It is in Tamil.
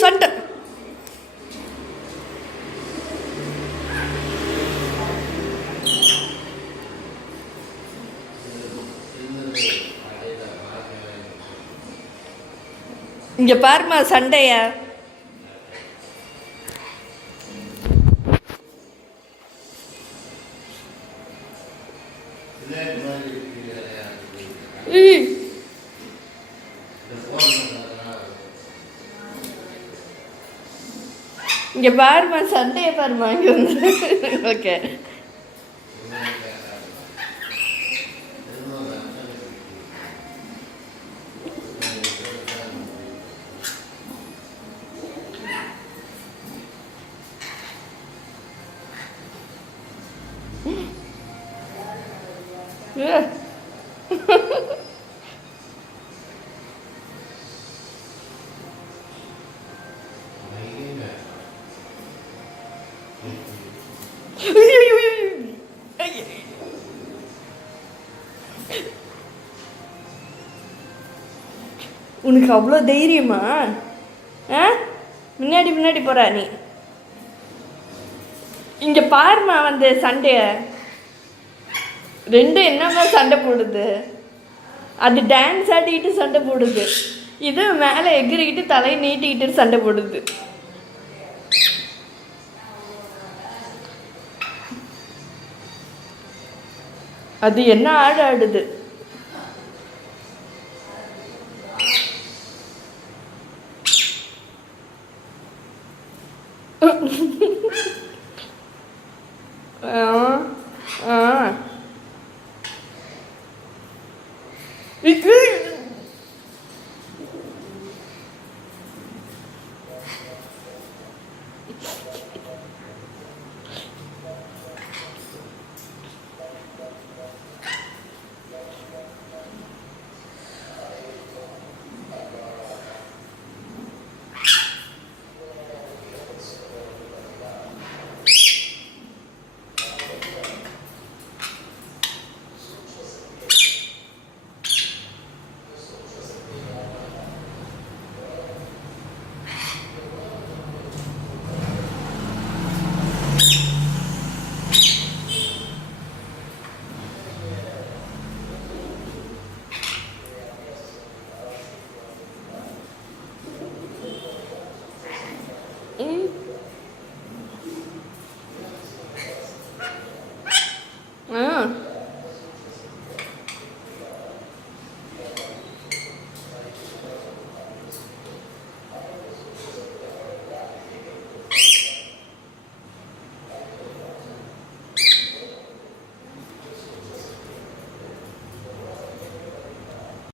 சண்டை இங்க பாருமா சண்டையா இங்க பாருமா சண்டையை பாருமா இங்க வந்து ஓகே உனக்கு அவ்வளோ தைரியமா? ஆ முன்னாடி முன்னாடி போற நீ. இங்க பாருமா வந்து சண்டைய ரெண்டும் என்னமா சண்டை போடுது. அது டான்ஸ் ஆடிக்கிட்டு சண்டை போடுது, இது மேலே எகிரிக்கிட்டு தலையை நீட்டிக்கிட்டு சண்டை போடுது. அது என்ன ஆடு ஆடுது.